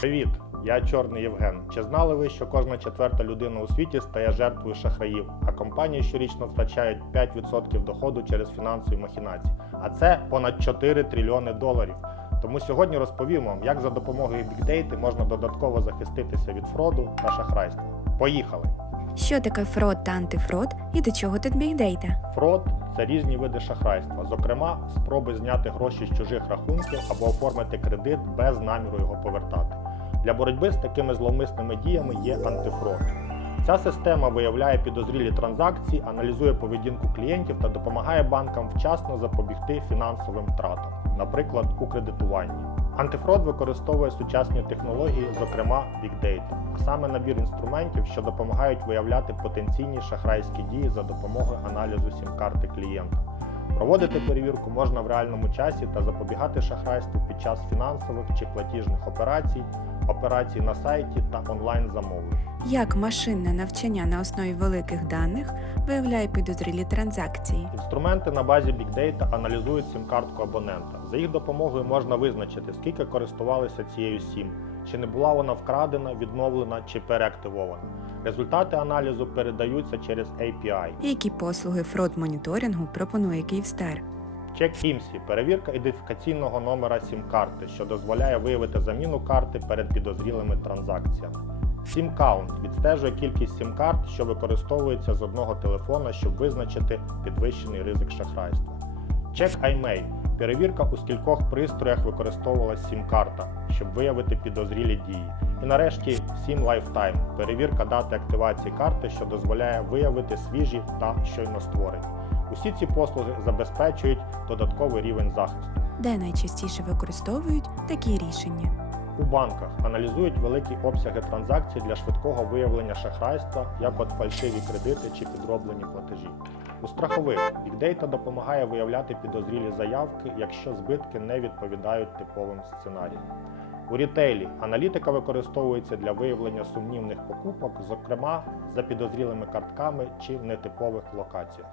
Привіт, я Чорний Євген. Чи знали ви, що кожна четверта людина у світі стає жертвою шахраїв, а компанії щорічно втрачають 5% доходу через фінансові махінації, а це понад 4 трильйони доларів. Тому сьогодні розповім вам, як за допомогою бікдейти можна додатково захиститися від фроду та шахрайства. Поїхали! Що таке фрод та антифрод і до чого тут бігдейта? Фрод це різні види шахрайства, зокрема, спроби зняти гроші з чужих рахунків або оформити кредит без наміру його повертати. Для боротьби з такими зловмисними діями є антифрод. Ця система виявляє підозрілі транзакції, аналізує поведінку клієнтів та допомагає банкам вчасно запобігти фінансовим втратам, наприклад, у кредитуванні. Антифрод використовує сучасні технології, зокрема Big Data, а саме набір інструментів, що допомагають виявляти потенційні шахрайські дії за допомогою аналізу сім-карти клієнта. Проводити перевірку можна в реальному часі та запобігати шахрайству під час фінансових чи платіжних операцій, операцій на сайті та онлайн замовлень. Як машинне навчання на основі великих даних виявляє підозрілі транзакції? Інструменти на базі Big Data аналізують сім-картку абонента. За їх допомогою можна визначити, скільки користувалися цією сім, чи не була вона вкрадена, відновлена чи переактивована. Результати аналізу передаються через API. Які послуги фрод-моніторингу пропонує Київстар? Чек ІМСІ перевірка ідентифікаційного номера сім-карти, що дозволяє виявити заміну карти перед підозрілими транзакціями. SIM-Count відстежує кількість сім-карт, що використовується з одного телефона, щоб визначити підвищений ризик шахрайства. Чек IMEI перевірка у скількох пристроях використовувалась сім-карта, щоб виявити підозрілі дії. І нарешті SIM Lifetime перевірка дати активації карти, що дозволяє виявити свіжі та щойно створені. Усі ці послуги забезпечують додатковий рівень захисту. Де найчастіше використовують такі рішення? У банках аналізують великі обсяги транзакцій для швидкого виявлення шахрайства, як от фальшиві кредити чи підроблені платежі. У страхових Data допомагає виявляти підозрілі заявки, якщо збитки не відповідають типовим сценаріям. У рітейлі аналітика використовується для виявлення сумнівних покупок, зокрема за підозрілими картками чи в нетипових локаціях.